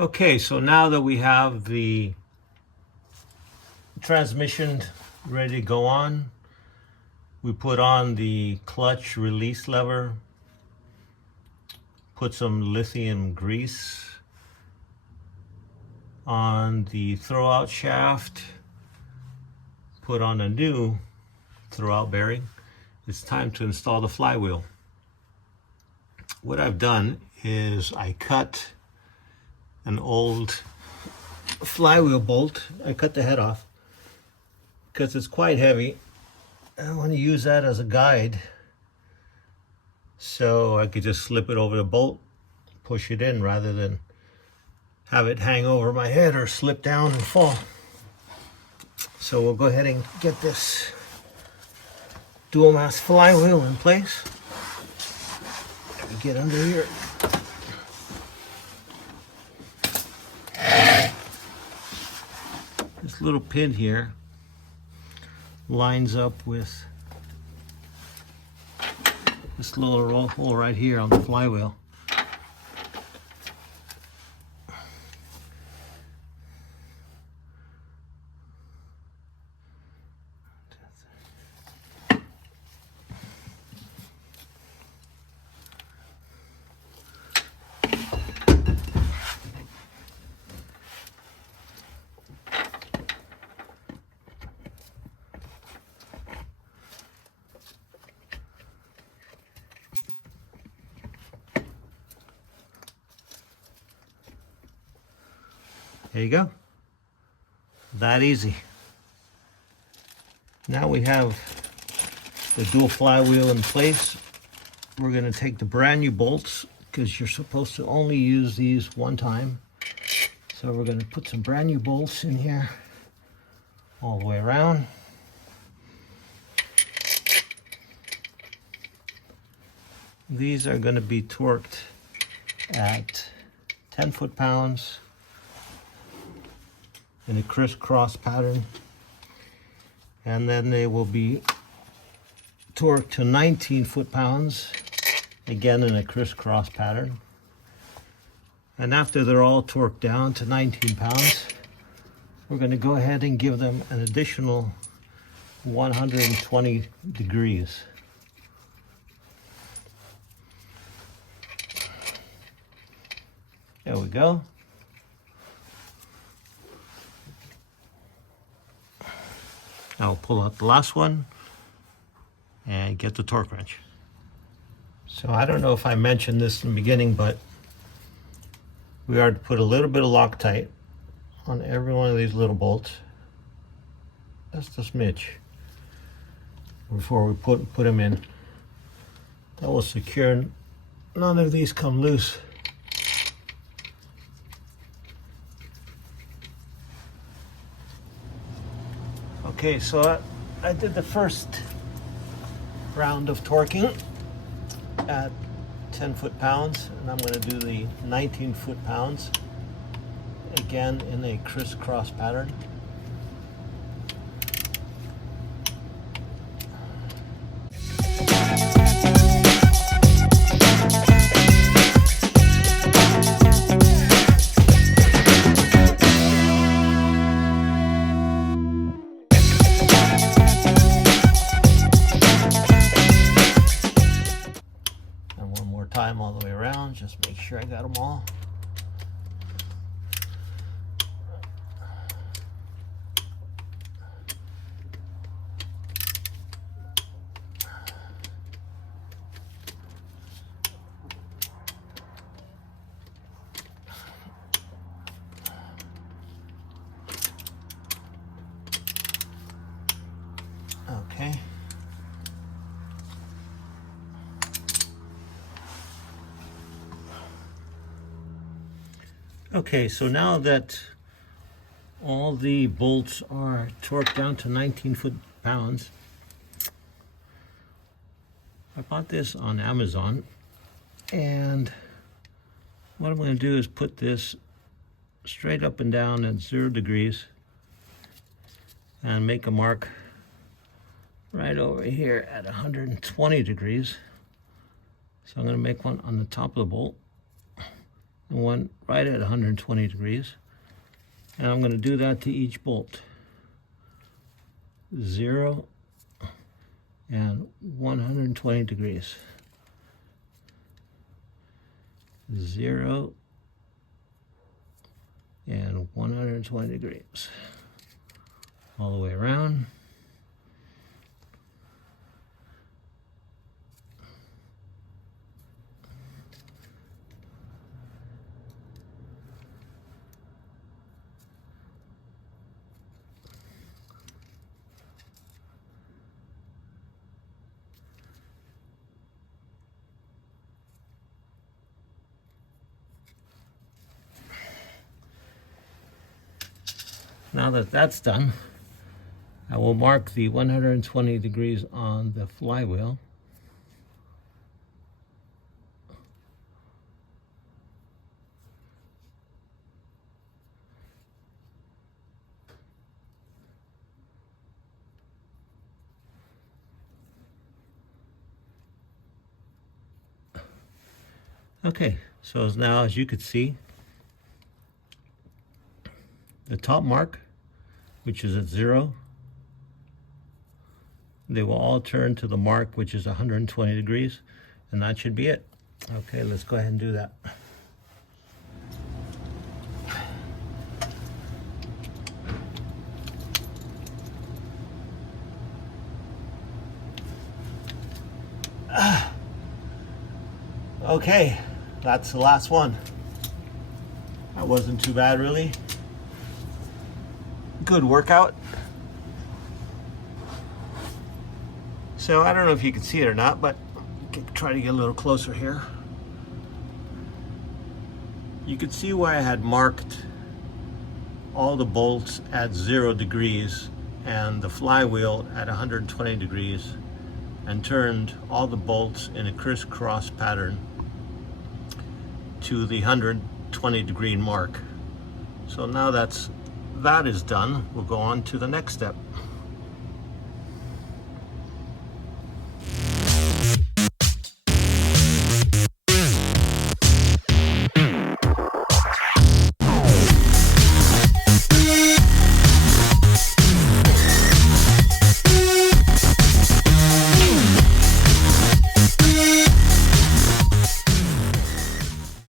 Okay, so now that we have the transmission ready to go on, we put on the clutch release lever, put some lithium grease on the throwout shaft, put on a new throwout bearing. It's time to install the flywheel. What I've done is I cut an old flywheel bolt. I cut the head off because it's quite heavy. I want to use that as a guide so I could just slip it over the bolt, push it in rather than have it hang over my head or slip down and fall. So we'll go ahead and get this dual mass flywheel in place. Get under here. This little pin here lines up with this little hole right here on the flywheel. There you go. That easy. Now we have the dual flywheel in place. We're going to take the brand new bolts because you're supposed to only use these one time. So we're going to put some brand new bolts in here all the way around. These are going to be torqued at 10 foot-pounds in a crisscross pattern, and then they will be torqued to 19 foot-pounds, again in a crisscross pattern. And after they're all torqued down to 19 pounds, we're going to go ahead and give them an additional 120 degrees. There we go. Now we'll pull out the last one and get the torque wrench. So I don't know if I mentioned this in the beginning, but we are to put a little bit of Loctite on every one of these little bolts. Just a smidge before we put them in. That will secure none of these come loose. Okay, so I did the first round of torquing at 10 foot-pounds, and I'm going to do the 19 foot-pounds again in a crisscross pattern. Time all the way around, just make sure I got them all. Okay. Okay, so now that all the bolts are torqued down to 19 foot-pounds, I bought this on Amazon, and what I'm going to do is put this straight up and down at 0 degrees and make a mark right over here at 120 degrees. So I'm going to make one on the top of the bolt and one right at 120 degrees. And I'm going to do that to each bolt. 0 and 120 degrees. 0 and 120 degrees. All the way around. Now that that's done, I will mark the 120 degrees on the flywheel. Okay, so now as you could see, the top mark, which is at 0, they will all turn to the mark, which is 120 degrees, and that should be it. Okay, let's go ahead and do that. Okay, that's the last one. That wasn't too bad, really. Good workout. So I don't know if you can see it or not, but try to get a little closer here. You can see where I had marked all the bolts at 0 degrees and the flywheel at 120 degrees, and turned all the bolts in a crisscross pattern to the 120 degree mark. So now that is done, we'll go on to the next step.